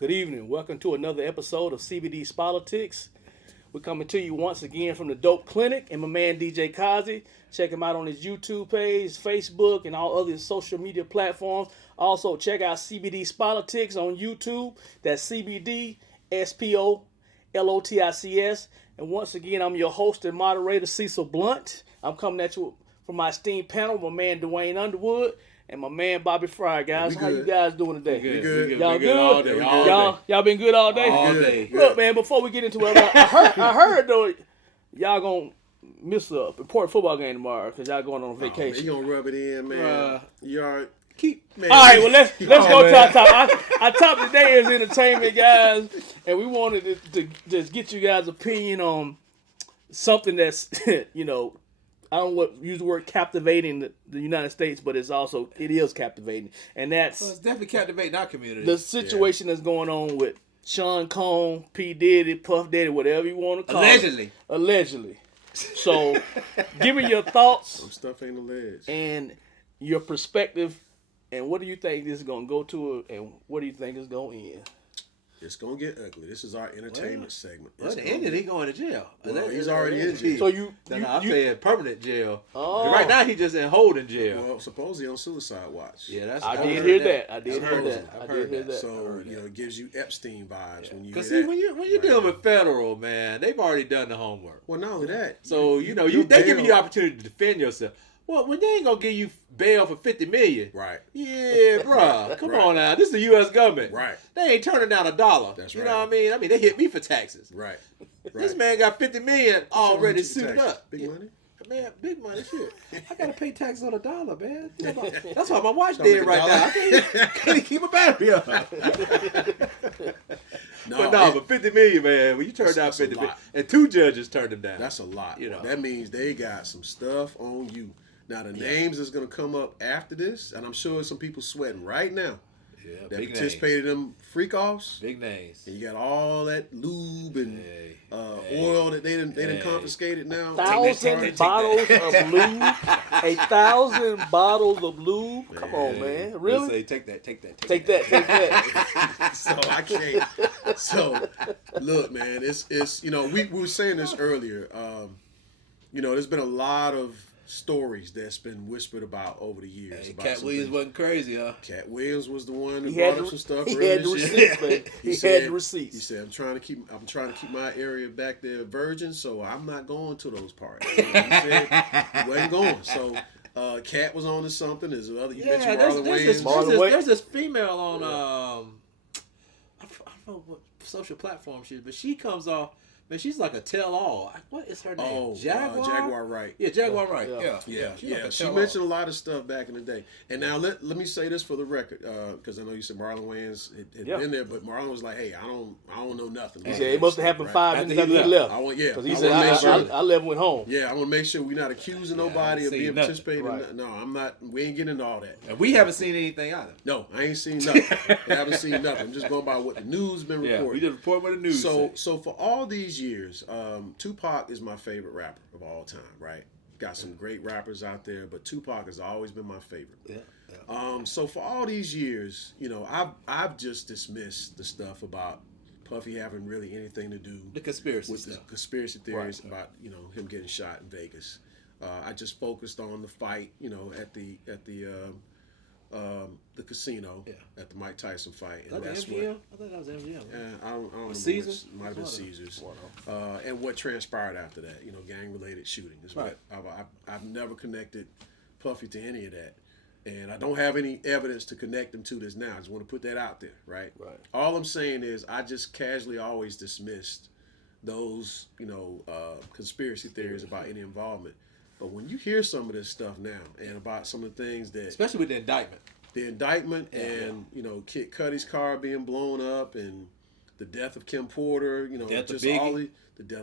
Good evening. Welcome to another episode of CBD's Politics. We're coming to you once again from the Dope Clinic and my man DJ Kazi. Check him out on his YouTube page, Facebook, and all other social media platforms. Also, check out CBD's Politics on YouTube. That's CBDSpolitics. And once again, I'm your host and moderator, Cecil Blunt. I'm coming at you from my esteemed panel, my man Dwayne Underwood. And my man Bobby Fry, guys. How you guys doing today? We good. Y'all good? All day. Y'all been good all day? All day. Look, man, before we get into it, I heard though, y'all gonna miss a important football game tomorrow because y'all going on vacation. You gonna rub it in, man. You are man. All right, well, let's go to our top. Our top today is entertainment, guys. And we wanted to just get you guys' opinion on something that's, I don't want to use the word captivating the United States, but it is captivating. And that's it's definitely captivating our community. the situation that's going on with Sean Combs, P. Diddy, Puff Daddy, whatever you want to call it. Allegedly. So, give me your thoughts. Some stuff ain't alleged. And your perspective, and what do you think this is going to go to, and what do you think is going to end? It's going to get ugly. This is our entertainment segment. Well, at the end, he going to jail. Well, he's already in jail. So I'm saying permanent jail. Oh. Right now, he just in holding jail. Well, supposedly on suicide watch. Yeah, I did hear that. I did hear that. So, it gives you Epstein vibes when you Because hear see, when you're dealing with federal, man, they've already done the homework. Well, not only that. So, they give you the opportunity to defend yourself. Well, when they ain't going to give you bail for $50 million. Right. Yeah, bruh. Come on now. This is the U.S. government. Right. They ain't turning down $1. That's you right. know what I mean? I mean, they hit me for taxes. Right. This man got $50 million already suited up. Big money? Man, big money, shit. I gotta pay taxes on $1, man. That's why my watch Don't dead make right $1. now. I can't keep a battery up. But $50 million, man. When you turn down $50 million, and 2 judges turned him down. That's a lot. That means they got some stuff on you. Now, the names that's going to come up after this, and I'm sure some people sweating right now that participated in them freak-offs. Big names. And you got all that lube and oil that they didn't confiscated now. 1,000 bottles of lube. 1,000 bottles of lube. Come on, man. Really? Say, take that. Take that. So I can't. So, look, man, it's we were saying this earlier. There's been a lot of stories that's been whispered about over the years. Hey, about Cat Williams wasn't crazy, huh? Cat Williams was the one who brought up some stuff. He had the receipts, man. He had the receipts. He said, I'm trying to keep my area back there virgin, so I'm not going to those parties. He said he wasn't going. So Cat was on to something. There's other you mentioned Marlon Wayans. There's this female on I don't know what social platform she is, but she comes off. Man, she's like a tell-all. What is her name? Jaguar Wright. Yeah, Jaguar Wright. Yeah. She mentioned a lot of stuff back in the day. And now let me say this for the record, because I know you said Marlon Wayans had been there, but Marlon was like, "Hey, I don't know nothing." He said it must have happened 5 minutes after he left. Because he said I left and went home. Yeah, I want to make sure we're not accusing nobody of being participating. Right. No, I'm not. We ain't getting into all that. And we haven't seen anything either. No, I ain't seen nothing. I haven't seen nothing. I'm just going by what the news been reporting. Yeah, we just report what the news said. So for all these years, Tupac is my favorite rapper of all time, right? Got some great rappers out there, but Tupac has always been my favorite. Yeah. So for all these years, I've just dismissed the stuff about Puffy having really anything to do the conspiracy with stuff. The conspiracy theories about him getting shot in Vegas. I just focused on the fight, at the casino at the Mike Tyson fight, and that's MGM? I thought that was MGM. I don't know. Caesars? Might have been Caesars. And what transpired after that, gang-related shooting. Is right. I've never connected Puffy to any of that, and I don't have any evidence to connect him to this now. I just want to put that out there, right? Right. All I'm saying is I just casually always dismissed those, conspiracy theories about any involvement. But when you hear some of this stuff now, and about some of the things that, especially with the indictment, and Kid Cudi's car being blown up, and the death of Kim Porter, the death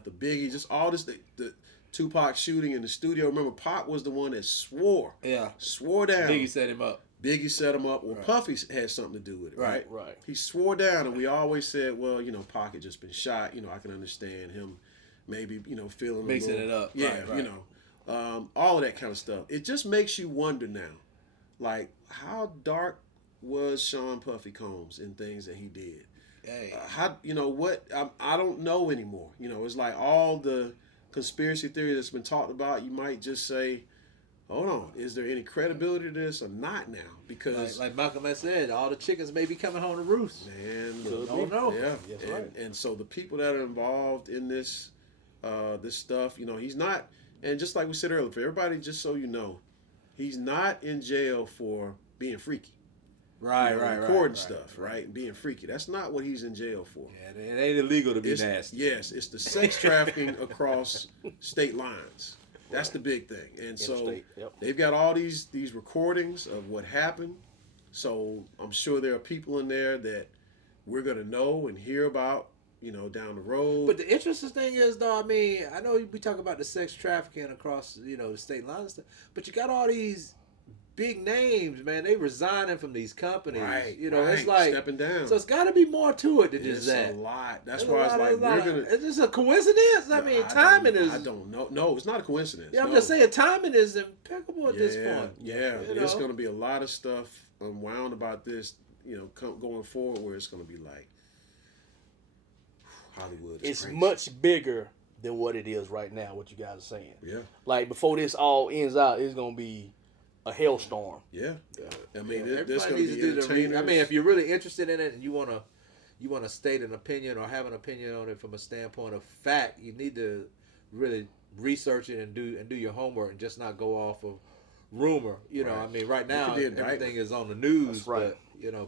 of Biggie, just all this, the Tupac shooting in the studio. Remember, Pac was the one that swore down. Biggie set him up. Well, right. Puffy had something to do with it, right? He swore down, and we always said, well, Pac had just been shot. I can understand him maybe, feeling mixing it up. Yeah, right. All of that kind of stuff. It just makes you wonder now, like, how dark was Sean Puffy Combs in things that he did? Hey. How what? I don't know anymore. It's like all the conspiracy theory that's been talked about. You might just say, hold on, is there any credibility to this or not now? Because like Malcolm has said, all the chickens may be coming home to roost. Man, don't know. Yeah, That's and, right. and so the people that are involved in this, this stuff, he's not. And just like we said earlier, for everybody, just so you know, he's not in jail for being freaky. Right, recording stuff, right? Being freaky. That's not what he's in jail for. Yeah, it ain't illegal to be nasty. Yes, it's the sex trafficking across state lines. That's the big thing. And so they've got all these recordings of what happened. So I'm sure there are people in there that we're going to know and hear about, down the road. But the interesting thing is, though, I know we talk about the sex trafficking across, the state lines and stuff, but you got all these big names, man. They resigning from these companies. Right, it's like stepping down. So it's got to be more to it than just that. It's a lot. That's why it's like we're gonna. Is this a coincidence? Timing is. I don't know. No, it's not a coincidence. Yeah, I'm just saying timing is impeccable at this point. Yeah, there's going to be a lot of stuff unwound about this. Going forward, where it's going to be like Hollywood. It's crazy. much bigger than what it is right now. What you guys are saying. Yeah. Like before this all ends out, it's going to be a hailstorm. Yeah. I mean, there's Everybody going to needs be to do the entertainers. if you're really interested in it and you want to state an opinion or have an opinion on it from a standpoint of fact, you need to really research it and do your homework and just not go off of rumor. Right now everything is on the news. That's right.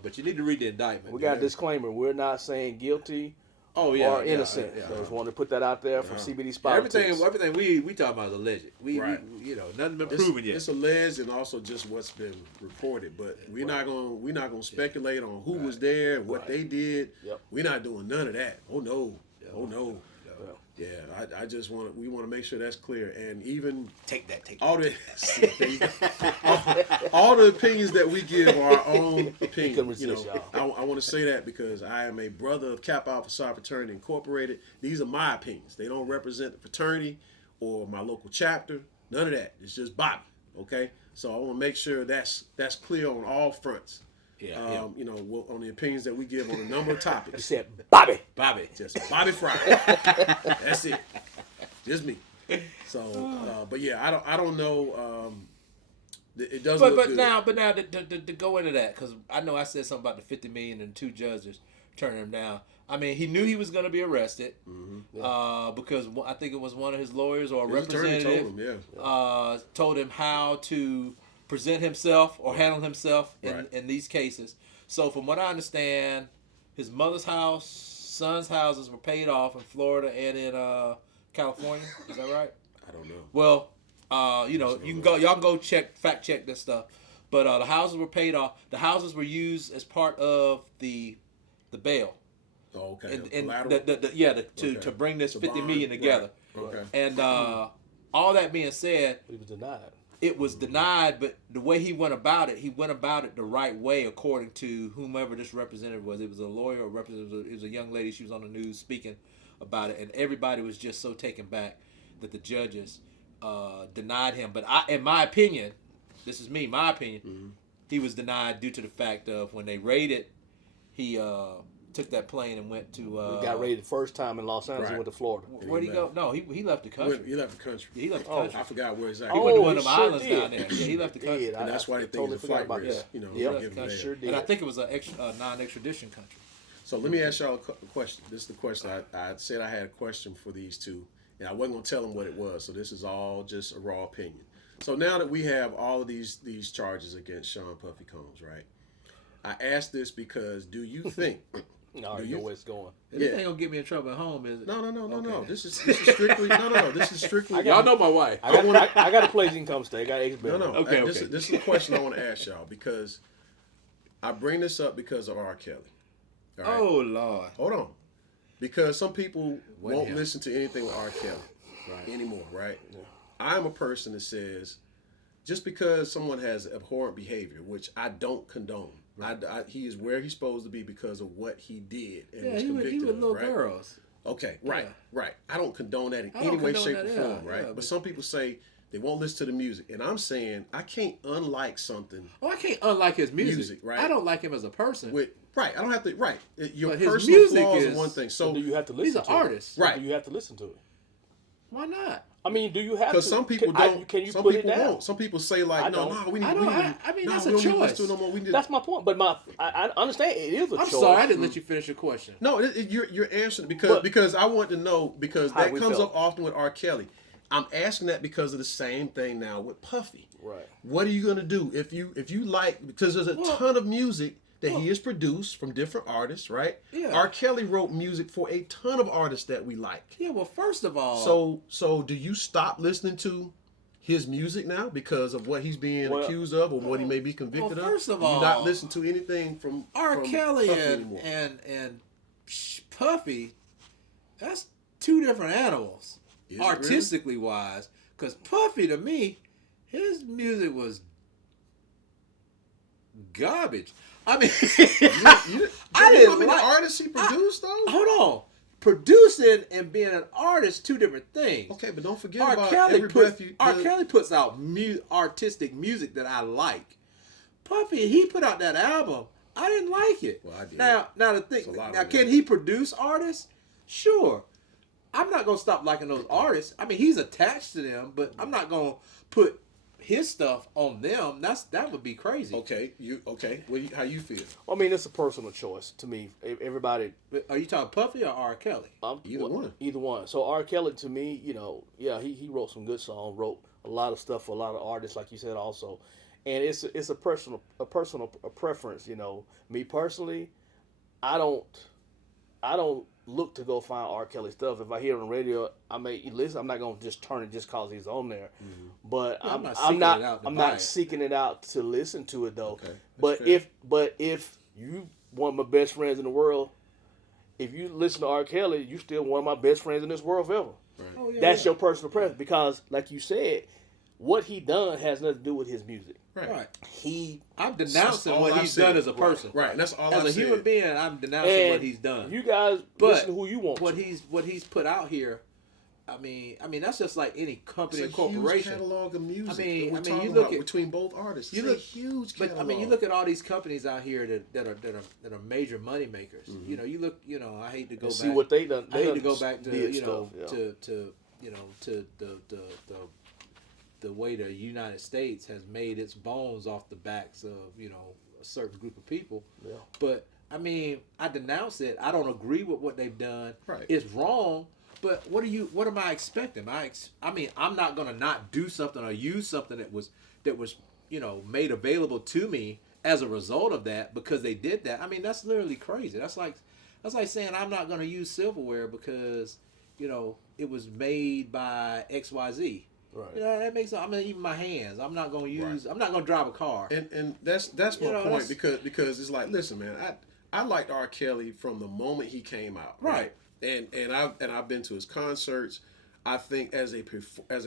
But you need to read the indictment. We got a disclaimer. We're not saying guilty or innocent. So I just wanted to put that out there from CBD Politics. Everything we talk about is alleged. We nothing been proven yet. It's alleged and also just what's been reported. But we're not gonna speculate on who was there and what they did. Yep. We're not doing none of that. Oh no. Oh no. Yeah. I just want to make sure that's clear, and even Take all the all the opinions that we give are our own opinions. I want to say that because I am a brother of Kappa Alpha Psi Fraternity Incorporated. These are my opinions. They don't represent the fraternity or my local chapter. None of that. It's just Bobby. Okay, so I want to make sure that's clear on all fronts. On the opinions that we give on a number of topics. You said Bobby. Just Bobby Fry. That's it. Just me. So, but yeah, I don't know. It doesn't. But now to go into that, because I know I said something about the $50 million and 2 judges turning him down. He knew he was going to be arrested because I think it was one of his lawyers or a representative told him how to present himself or handle himself in these cases. So from what I understand, his mother's house, son's houses were paid off in Florida and in California. Is that right? I don't know. Well, y'all can go fact check this stuff. But the houses were paid off. The houses were used as part of the bail. Oh, okay. And to bring this $50 million together. Right. Okay. And all that being said, He was denied. It was denied, but the way he went about it the right way according to whomever this representative was. It was a lawyer or representative. It was a young lady. She was on the news speaking about it, and everybody was just so taken back that the judges denied him. But in my opinion, this is me, my opinion, he was denied due to the fact of when they raided, he took that plane and went to... he got raided the first time in Los Angeles. He went to Florida. Where'd he go? No, he left the country. He left the country. Yeah, he left the country. I forgot where exactly. He went to one of them islands down there. Yeah, he left the country. And that's why they think it's a flight risk. And I think it was a non-extradition country. So let me ask y'all a question. This is the question. I said I had a question for these two, and I wasn't going to tell them what it was. So this is all just a raw opinion. So now that we have all of these charges against Sean Puffy Combs, right? I asked this because do you think... No, I know where it's going. This ain't gonna get me in trouble at home, is it? No. This is strictly This is strictly. Y'all know my wife. I got a place income state. I got X bill. No. Okay. This is the question I want to ask y'all because I bring this up because of R. Kelly. All right? Oh Lord. Hold on. Because some people won't listen to anything with R. Kelly anymore, right? Yeah. I'm a person that says just because someone has abhorrent behavior, which I don't condone. He is where he's supposed to be because of what he did and was convicted he with of, little right? girls. Okay, right. I don't condone that in any way, shape, or form, right? But some people say They won't listen to the music. And I'm saying I can't unlike something. Oh, I can't unlike his music. Right? I don't like him as a person. Right. I don't have to. Right. Your But his personal music flaws is are one thing. So do you have to listen he's to an it? artist. Right. Do you have to listen to it? Why not? I mean, do you have to? Because some people don't. Can you some put people it down? won't. Some people say like, no, we need. I mean, no, that's we a don't need to choice. listen to it no more. We need. That's my point. But I understand it is a choice. I'm sorry, I didn't let you finish your question. No, you're answering it because I want to know because How that we comes felt. up often with R. Kelly. I'm asking that because of the same thing now with Puffy. Right. What are you gonna do if you like, because there's a ton of music that he has produced from different artists, right? Yeah. R. Kelly wrote music for a ton of artists that we like. Yeah, well, first of all, So do you stop listening to his music now because of what he's being accused of or what he may be convicted of? first of Do you all, not listen to anything from R. Kelly Puffy and, anymore? and Puffy, that's two different animals, Is it artistically wise. Because Puffy, to me, his music was garbage. I mean, I didn't How many like. artists he produced though? Hold on, producing and being an artist, two different things. Okay, but don't forget R. about Kelly every breath you. R. Kelly puts out artistic music that I like. Puffy, he put out that album. I didn't like it. Well, I did. Now the thing. It's a lot Now, of can it. he produce artists? Sure. I'm not gonna stop liking those artists. I mean, he's attached to them, but I'm not gonna put his stuff on them. That would be crazy. Okay, how you feel? I mean, it's a personal choice to me. Everybody. Are you talking Puffy or R. Kelly? Either one. Either one. So R. Kelly, to me, he wrote some good songs, wrote a lot of stuff for a lot of artists, like you said, also. And it's a personal preference. Me personally, I don't look to go find R. Kelly stuff. If I hear it on the radio, I may listen. I'm not gonna just turn it just cause he's on there. Mm-hmm. But I'm not seeking it out to listen to it though. Okay. But if you one of my best friends in the world, if you listen to R. Kelly, you still one of my best friends in this world forever. Right. Oh, yeah, That's your personal preference because, like you said, what he done has nothing to do with his music. Right. I'm denouncing all what I he's said. done as a person. Right. That's all As I a said. human being, I'm denouncing what he's done. You guys listen to who you want. What he's put out here. I mean that's just like any company It's or a huge corporation. catalog of music. I mean, we're you talking look about at between both artists. you It's look a huge catalog. But I mean, you look at all these companies out here that are major money makers. Mm-hmm. You look. I hate to go back. See what they done. I hate to go back to did stuff, to the way the United States has made its bones off the backs of a certain group of people. Yeah. But I mean, I denounce it. I don't agree with what they've done. Right. It's wrong. But what am I expecting? I mean, I'm not gonna not do something or use something that was made available to me as a result of that because they did that. I mean, that's literally crazy. That's like saying I'm not gonna use silverware because it was made by XYZ. Right. That makes. I mean, even my hands. I'm not gonna use. Right. I'm not gonna drive a car. And that's my point because it's like, listen, man, I liked R. Kelly from the moment he came out. Right. And I've been to his concerts. I think as a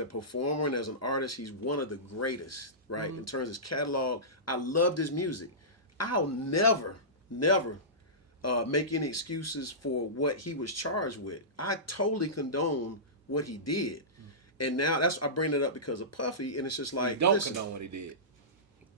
performer and as an artist, he's one of the greatest, right? Mm-hmm. In terms of his catalog, I loved his music. I'll never make any excuses for what he was charged with. I totally condone what he did, and now I bring it up because of Puffy, and it's just like, you don't condone what he did.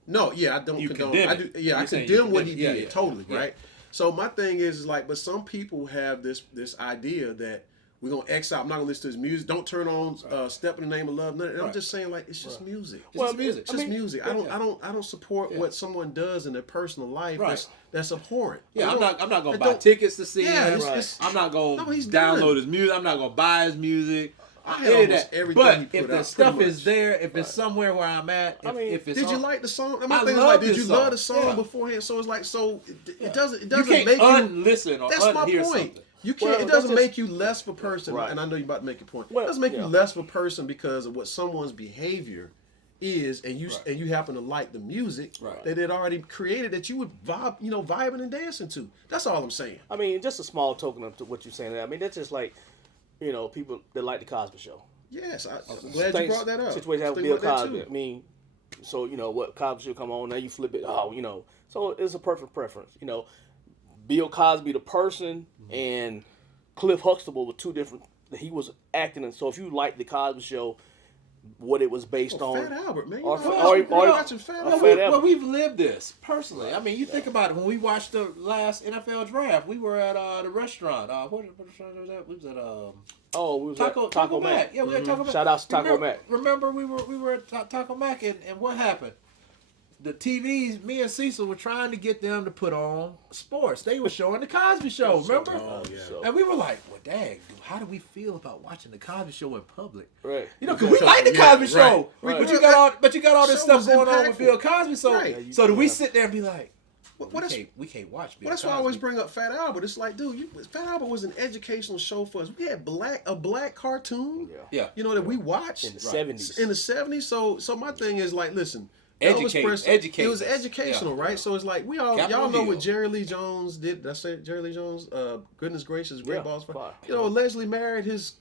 No, yeah, I don't you condone. Condemn I do. Yeah, I condemn what he did. Totally, yeah. Right. So my thing is like, but some people have this idea that we're gonna exile. I'm not gonna listen to his music. Don't turn on "Step in the Name of Love." And I'm just saying, like, it's just music. It's just music. It's just music. I don't support what someone does in their personal life. Right. That's abhorrent. Yeah, I'm not gonna buy tickets to see him. I'm not gonna he's download done. his music. I'm not gonna buy his music. Everything but he put if the out, stuff pretty is much. there, if it's somewhere where I'm at, if it's did you like the song? I My thing is love like, did this you song. love the song Yeah. beforehand? So it's like, it doesn't you can't make you unlisten or That's my unhear point. something. You can't. Well, it doesn't that's make you less of a person. Right. And I know you're about to make your point. Well, it doesn't make yeah. you less of a person because of what someone's behavior is, and you Right. and you happen to like the music Right. that it already created that you would vibing and dancing to. That's all I'm saying. I mean, just a small token of what you're saying. I mean, that's just like, people that like the Cosby Show. Yes, I'm glad you brought that up. Situation with Bill Cosby. I mean, so what Cosby Show come on now, you flip it. So it's a perfect preference. Bill Cosby the person and Cliff Huxtable were two different. He was acting, and so if you like the Cosby Show, what it was based on. Fat Albert, man. Watching Fat Well, Albert. well, we've lived this personally. I mean, you think about it. When we watched the last NFL draft, we were at the restaurant. What restaurant was that? We was at we was Taco Mac. Yeah, we had Taco Mac. Shout out to Taco Mac. Remember, we were at Taco Mac, and what happened? The TVs, me and Cecil were trying to get them to put on sports. They were showing the Cosby Show, remember? Oh, yeah. And we were like, well, dang, how do we feel about watching the Cosby Show in public? Right. You know, because we like the Cosby Show. Right. But you got all this stuff going on with Bill Cosby. So, Right. so do we sit there and be like, we can't watch Bill Well, that's Cosby. why I always bring up Fat Albert. It's like, dude, Fat Albert was an educational show for us. We had a black cartoon, Yeah. you know, that we watched In the 70s. In the 70s. So my thing is like, listen, Educate. It was educational, right? So it's like y'all know Hill. what Jerry Lee Jones did. Did I say Jerry Lee Jones? Goodness gracious, Great Balls. fine. Allegedly married his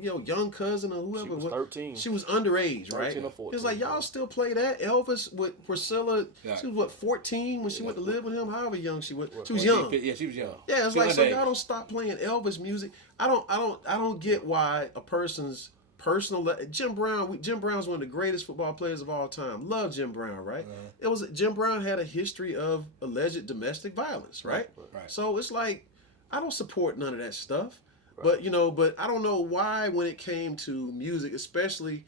young cousin or whoever. She was 13. She was underage, right? 13 or 14. It's like y'all still play that. Elvis with Priscilla. Yeah. She was 14 when she went to live with him. However young she was. She was young. Yeah, she was young. Yeah, it's She like, was so underage. y'all don't stop playing Elvis music. I don't get why a person's personal. Jim Brown's one of the greatest football players of all time. Love Jim Brown, right? Jim Brown had a history of alleged domestic violence, right? Right. So it's like, I don't support none of that stuff. But but I don't know why when it came to music, especially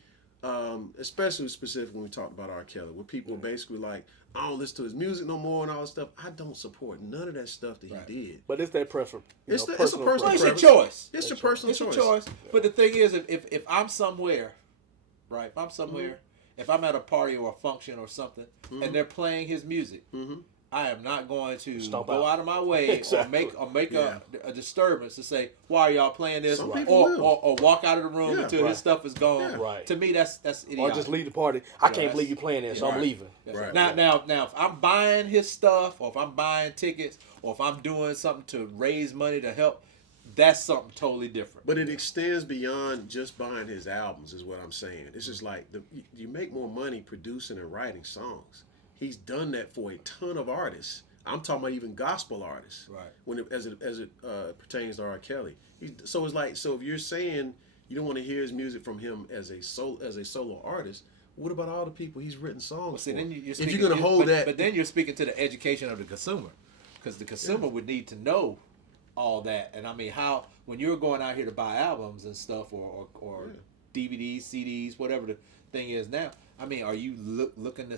specifically when we talked about R. Kelly, where people were basically like, I don't listen to his music no more and all that stuff. I don't support none of that stuff that he did. But it's their preference. It's a personal Well, it's your preference. choice. It's your personal It's choice. a choice. But the thing is, if I'm somewhere, right? If I'm somewhere, if I'm at a party or a function or something, and they're playing his music, I am not going to go out of my way Exactly. or make a disturbance to say, why are y'all playing this, Some people will. or walk out of the room until his stuff is gone. Yeah. Right. To me, that's idiotic. Or just leave the party. I can't that's- believe you playing this, so I'm Right. leaving. Right. Now, if I'm buying his stuff, or if I'm buying tickets, or if I'm doing something to raise money to help, that's something totally different. But it extends beyond just buying his albums, is what I'm saying. It's just like you make more money producing and writing songs. He's done that for a ton of artists. I'm talking about even gospel artists. Right. As it pertains to R. Kelly. So it's like, so if you're saying you don't want to hear his music from him as a solo artist, what about all the people he's written songs for? Then If you're going to hold that, but then you're speaking to the education of the consumer, because the consumer would need to know all that. And I mean, how when you're going out here to buy albums and stuff, or DVDs, CDs, whatever the thing is now. I mean, are you looking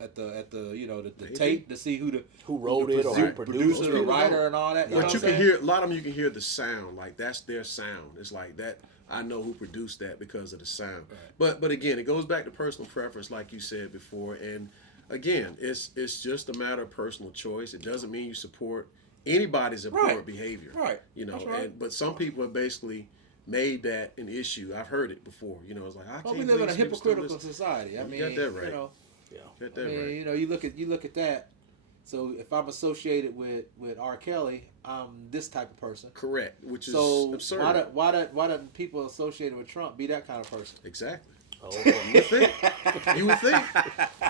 at the the tape to see who wrote it or who produced producer, it. the writer, and all that? but you can hear a lot of them. You can hear the sound, like that's their sound. It's like that. I know who produced that because of the sound. Right. But again, it goes back to personal preference, like you said before. And again, it's just a matter of personal choice. It doesn't mean you support anybody's abhorrent behavior. Right. You know. That's right. But some people have basically made that an issue. I've heard it before. You know, it's like I can't. We live in a believe people still hypocritical listen. society. I mean, got that right. You know, Got that right. you know, you look at that. So if I'm associated with R. Kelly, I'm this type of person. Correct, which is So absurd. why do people associated with Trump be that kind of person? Exactly. Oh, You would think.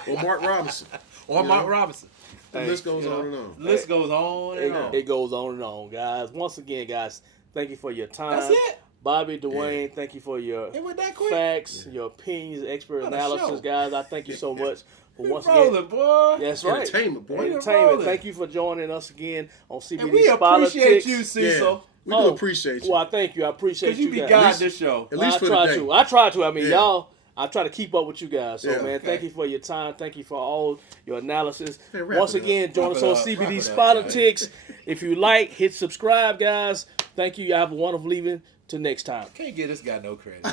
Or Mark Robinson. Or Mark Robinson. The list goes on and on. The list goes on and on. It goes on and on, guys. Once again, guys, thank you for your time. That's it. Bobby, Dwayne, thank you for your It went that quick. facts, your opinions, expert What a analysis, show. guys. I thank you so much for We once rolling, again. boy. That's right. Entertainment, boy. Entertainment. rolling. Thank you for joining us again on And CBD we Politics. appreciate you, Cecil. We do appreciate you. Well, I thank you. I appreciate Because you be guys. guiding this show. At least I for try the day. to. I try to. I mean, Yeah. y'all. I try to keep up with you guys. So, Yeah. man, Okay. thank you for your time. Thank you for all your analysis. Hey, wrap Once it up. again, join Wrap us it on up. CBD Wrap it up, Politics. If you like, hit subscribe, guys. Thank you. Y'all have a wonderful evening. Till next time. Can't give this guy no credit.